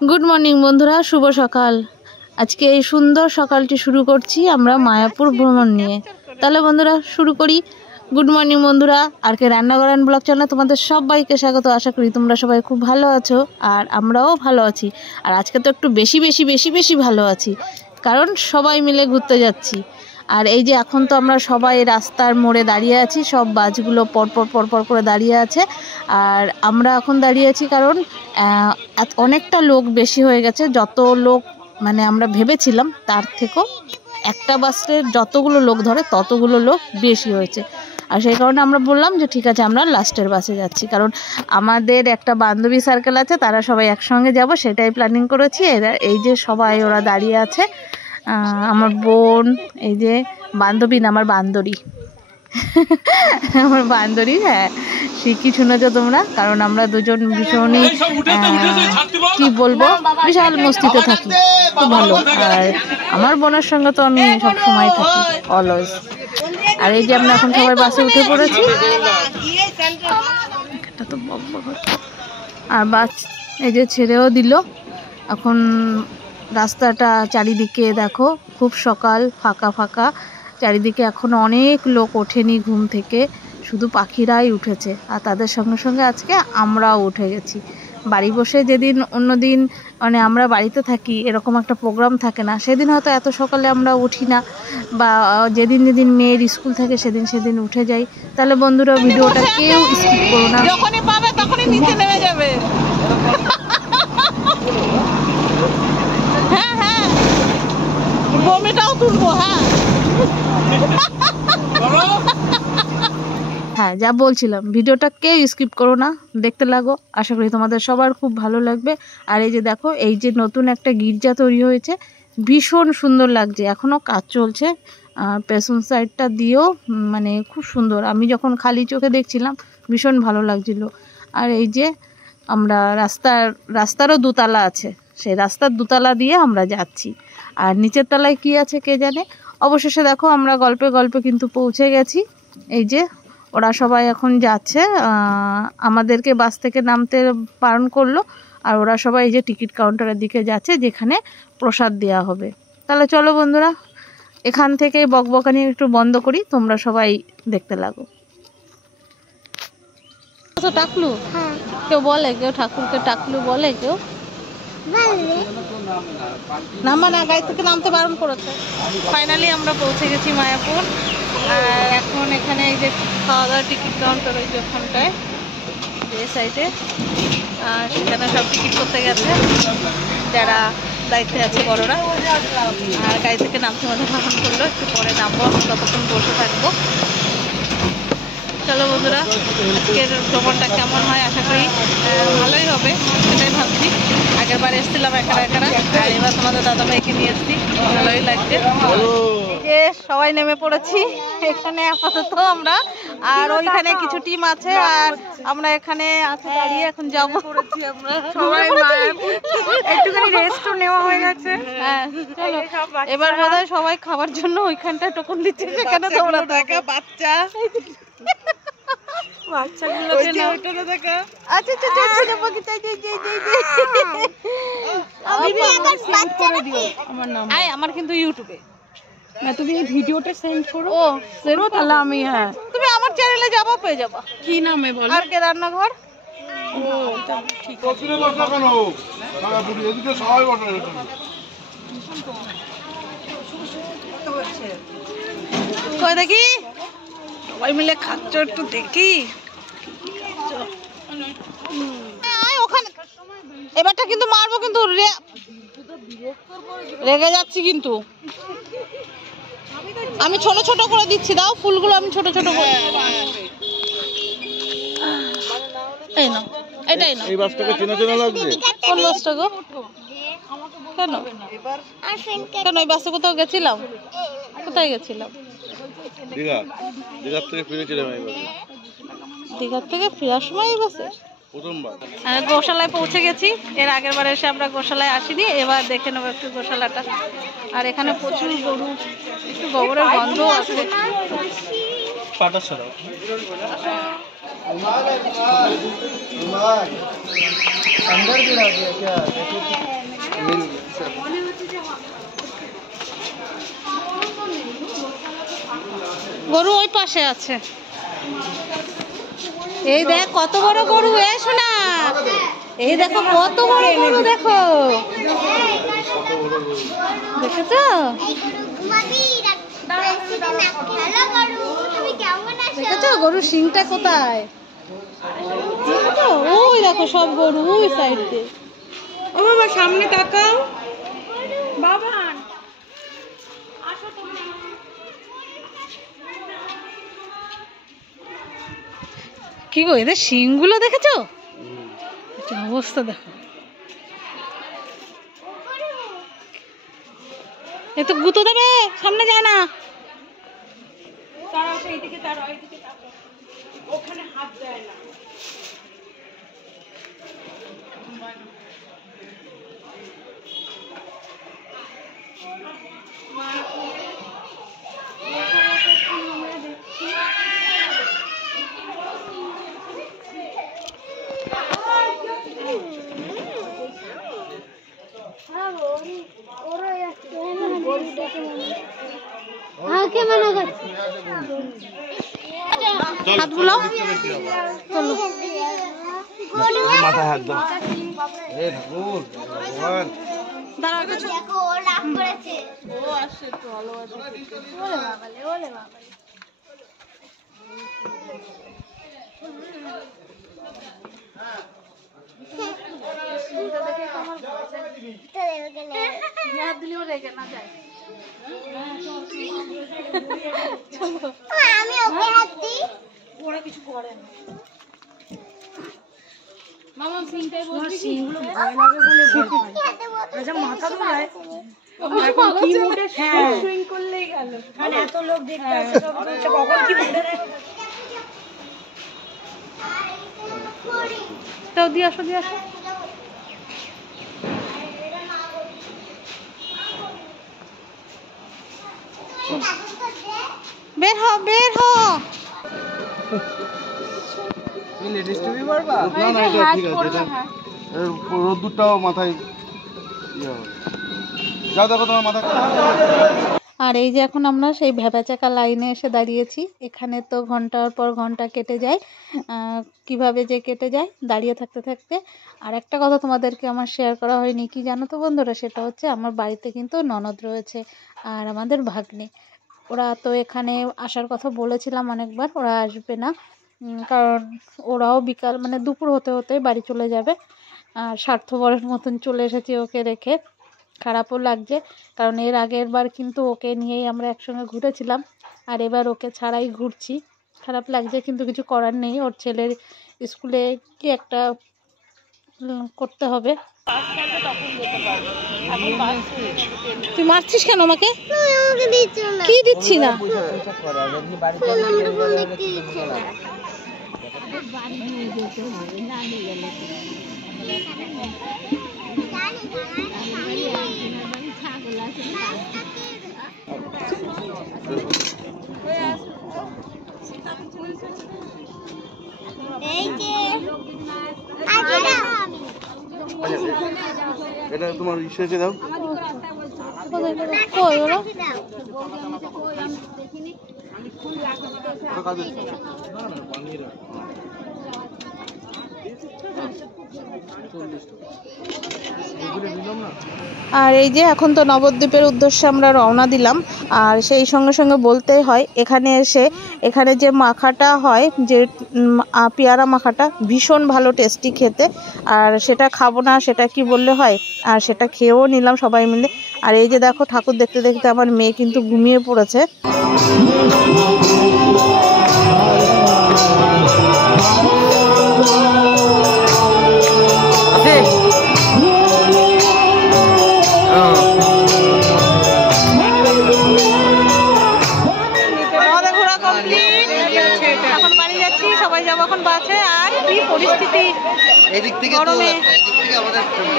Good morning बंधुरा शुभ सकाल। आज के এই সুন্দর সকালটি শুরু করছি আমরা মায়াপুর ভ্রমণ নিয়ে। তাহলে বন্ধুরা শুরু করি। গুড মর্নিং বন্ধুরা, আর কে রান্নাঘরান ব্লগ চ্যানেলে তোমাদের সবাইকে স্বাগত। আশা করি তোমরা সবাই খুব ভালো আছো আর আমরাও ভালো আছি। আর আজকে তো একটু বেশি ভালো আছি, কারণ সবাই মিলে ঘুরতে যাচ্ছি। আর এই যে এখন তো আমরা সবাই রাস্তার মোড়ে দাঁড়িয়ে আছি, সব বাসগুলো পরপর করে দাঁড়িয়ে আছে। আর আমরা এখন দাঁড়িয়ে আছি কারণ অনেকটা লোক বেশি হয়ে গেছে। যত লোক মানে আমরা ভেবেছিলাম তার থেকেও একটা বাসে যতগুলো লোক ধরে ততগুলো লোক বেশি হয়েছে। আর সেই কারণে আমরা বললাম যে ঠিক আছে আমরা লাস্টের বাসে যাচ্ছি, কারণ আমাদের একটা বান্ধবী সার্কেল আছে, তারা সবাই একসঙ্গে যাব সেটাই প্ল্যানিং করেছি। এই যে সবাই ওরা দাঁড়িয়ে আছে, আমার বোন, এই যে বান্ধবী না আমার বান্দরী আমার বান্দরী। হ্যাঁ, শিখি শুনেছো তোমরা, কারণ আমরা দুজন ভীষণই কি বলবো বিশাল মস্তিতে থাকি, খুব ভালো। আর আমার বোনের সঙ্গে তো আমি সব সময় থাকি, অলওয়েজ। আর এই যে আমরা এখন সবাই বাসে উঠে পড়েছি। আর বাস এই যে ছেড়েও দিল। এখন রাস্তাটা চারিদিকে দেখো খুব সকাল, ফাঁকা চারিদিকে, এখন অনেক লোক ওঠেনি ঘুম থেকে, শুধু পাখিরাই উঠেছে। আর তাদের সঙ্গে সঙ্গে আজকে আমরাও উঠে গেছি। বাড়ি বসে যেদিন অন্যদিন মানে আমরা বাড়িতে থাকি এরকম একটা প্রোগ্রাম থাকে না, সেদিন হয়তো এত সকালে আমরা উঠি না, বা যেদিন মেয়ের স্কুল থাকে সেদিন উঠে যাই। তাহলে বন্ধুরা ভিডিওটা কেউ স্কিপ করো না, যখনই পাবে তখনই নিচে নেমে যাবে। হ্যাঁ বমিটাও তুলবো। হ্যাঁ যা বলছিলাম, ভিডিওটা কেউ স্কিপ করো না, দেখতে লাগো। আশা করি তোমাদের সবার খুব ভালো লাগবে। আর এই যে দেখো, এই যে নতুন একটা গির্জা তৈরি হয়েছে, ভীষণ সুন্দর লাগছে, এখনও কাজ চলছে। পেছন সাইডটা দিয়েও মানে খুব সুন্দর, আমি যখন খালি চোখে দেখছিলাম ভীষণ ভালো লাগছিল। আর এই যে আমরা রাস্তারও দুতলা আছে, সেই রাস্তার দুতলা দিয়ে আমরা যাচ্ছি। আর নিচের তলায় কি আছে কে জানে। অবশেষে দেখো আমরা গল্পে কিন্তু পৌঁছে গেছি। এই যে ওরা সবাই এখন যাচ্ছে, আমাদেরকে বাস থেকে নামতে বারণ করলো। আর ওরা সবাই এই যে টিকিট কাউন্টারের দিকে যাচ্ছে, যেখানে প্রসাদ দেওয়া হবে। তাহলে চলো বন্ধুরা, এখান থেকে বকবকানি একটু বন্ধ করি, তোমরা সবাই দেখতে লাগো। টাকলু কেউ বলে, কেউ ঠাকুরকে টাকলু বলে, কেউ নামা না, গাড়ি থেকে নামতে বারণ করেছে। ফাইনালি আমরা পৌঁছে গেছি মায়াপুর। আর এখন এখানে এই যে খাওয়া দাওয়ার টিকিট কাউন্টার, ওই যে ওখানটায় এই সাইডে, আর সেখানে সব টিকিট করতে গেছে যারা দায়িত্বে আছে বড়রা। আর গাড়ি থেকে নামতে বারণ করলো, একটু পরে নামবো, ততক্ষণ বসে থাকবো। চলো বন্ধুরা, আজকের ভ্রমণটা কেমন হয়, আশা করি ভালোই হবে, সেটাই ভাবছি। আগেরবার এসেছিলাম একারা, আর এবার তোমাদের দাদাভাইকে নিয়ে এসেছি, ভালোই লাগছে। এই যে সবাই নেমে পড়েছি এখানে আপাতত আমরা, আর ওইখানে কিছু টিম আছে, আর আমরা এখানে আছে দাঁড়িয়ে, এখন যাবো। সবাই একটুখানি রেস্টও নেওয়া হয়ে গেছে। হ্যাঁ চলো, এবার বোধহয় সবাই খাবার জন্য ওইখানটায় টোকন দিচ্ছে, সেখানে তোমরা দেখা বাচ্চা বাচ্চাগুলোকে না ওইটা দেখা। আচ্ছা আমার নাম আমার কিন্তু ইউটিউবে না, তুমি এই ভিডিওটা সেন্ড করো। ও সেরো, তাহলে আমি হ্যাঁ তুমি আমার চ্যানেলে যাবো, পেয়ে যাবো। কি নামে বলো? আর কে রান্নাঘর। ও ঠিক আছে, বসা কেন সারা পুরি এদিকে সবাই বসা এখানে। কই দেখি সবাই মিলে খাচ্ছ, একটু দেখি। ওখানে এবারটা কিন্তু মারবো, কিন্তু রেগে যাচ্ছি। কিন্তু আমি ছোট করে দিচ্ছি, দাও ফুলগুলো আমি ছোট করে। এই না, এটাই না। এই বাসটাকে চেনা লাগছে। কোন বাসটা গো? কেন এই বাসে কোথাও গেছিলাম? কোথায় গেছিলাম? দীঘার থেকে ফিরেছিলাম এই বাসে। দীঘার থেকে ফেরার সময় এই বাসে প্রথমবার। গোশালায় পৌঁছে গেছি। এর আগের বার এসে আমরা গোশালায় আসিনি, এবার দেখে নেবো একটু গোশালাটা। আর এখানে প্রচুর গরু, একটু গোবরের গন্ধ আছে। अंदर गिरा दिया क्या? গরু ওই পাশে আছে। এই দেখ কত বড় গরু, এ শোনা, এই দেখো কত বড় গরু, দেখো দেখেছো দেখেছো গরুর শিংটা কোথায়? ওই দেখো সব গরু ওই সাইড দিয়ে। ও বাবা সামনে তাকাও বাবা। কি গো এদের শিংগুলো দেখেছো? অবস্থা দেখো, এ তো গুঁতো দেবে, সামনে যায় না। ওখানে হাত দেয় না। হাত বুলাও, মাথায় হাত দাও। হে ঠাকুর ভগবান, দাঁড়াও দেখো ও লাভ করেছে। ও আসে তো ভালোবাসে। ওলে বাবালে, ওলে বাবালে। হাত দিলেও রেগে না যায়। আমি ওকে হাত দিই, ওরা কিছু করে না। মামা সিংটাই বলছি, সিংগুলো ভয় লাগে বলে ভয় পায়। আচ্ছা মাথা ধরে এখন কি মুখে সুইং করলেই গেল। মানে এত লোক দেখতে আসে, সব বলছে কখন কি মুখে তাও দিয়ে আসো, দিয়ে আসো। বের হ, বের হ। লেডিস টিভি পারবা? না না এটা ঠিক আছে, এটা রোদ্দুরটাও মাথায় ইয়ে হবে। যাও দেখো তোমার মাথা। আর এই যে এখন আমরা সেই ভ্যাবাচাকা লাইনে এসে দাঁড়িয়েছি। এখানে তো ঘন্টার পর ঘন্টা কেটে যায়, কিভাবে যে কেটে যায় দাঁড়িয়ে থাকতে থাকতে। আর একটা কথা তোমাদেরকে আমার শেয়ার করা হয়নি, কি জানো তো বন্ধুরা, সেটা হচ্ছে আমার বাড়িতে কিন্তু ননদ রয়েছে আর আমাদের ভাগ্নে। ওরা তো এখানে আসার কথা বলেছিলাম অনেকবার, ওরা আসবে না, কারণ ওরাও বিকাল মানে দুপুর হতে হতে বাড়ি চলে যাবে। আর স্বার্থপরের মতন চলে এসেছি ওকে রেখে, খারাপও লাগছে, কারণ এর আগের বার কিন্তু ওকে নিয়েই আমরা একসঙ্গে ঘুরেছিলাম, আর এবার ওকে ছাড়াই ঘুরছি। খারাপ লাগছে, কিন্তু কিছু করার নেই, ওর ছেলের স্কুলে কি একটা করতে হবে। তুই মারছিস কেন আমাকে? কি দিচ্ছি না? এটা তোমার ইসেকে দাও। কই ওরা? আর এই যে এখন তো নবদ্বীপের উদ্দেশ্যে আমরা রওনা দিলাম। আর সেই সঙ্গে সঙ্গে বলতেই হয়, এখানে এসে এখানে যে মাখাটা হয়, যে পেয়ারা মাখাটা ভীষণ ভালো টেস্টি খেতে। আর সেটা খাবো না সেটা কি বললে হয়, আর সেটা খেয়েও নিলাম সবাই মিলে। আর এই যে দেখো ঠাকুর দেখতে দেখতে আমার মেয়ে কিন্তু ঘুমিয়ে পড়েছে। এখন বাড়ি যাচ্ছি, সবাই যাবো এখন বাসে। আর কি পরিস্থিতি গরমে,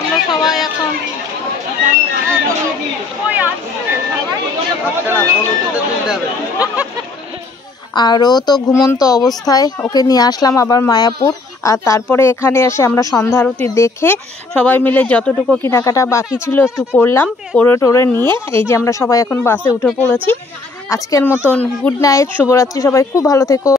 আমরা সবাই এখন আর ও তো ঘুমন্ত অবস্থায়, ওকে নিয়ে আসলাম আবার মায়াপুর। আর তারপরে এখানে এসে আমরা সন্ধ্যা আরতি দেখে সবাই মিলে যতটুকু কেনাকাটা বাকি ছিল একটু করলাম, করে টোরে নিয়ে এই যে আমরা সবাই এখন বাসে উঠে পড়েছি। আজকের মতন গুড নাইট, শুভরাত্রি, সবাই খুব ভালো থেকো।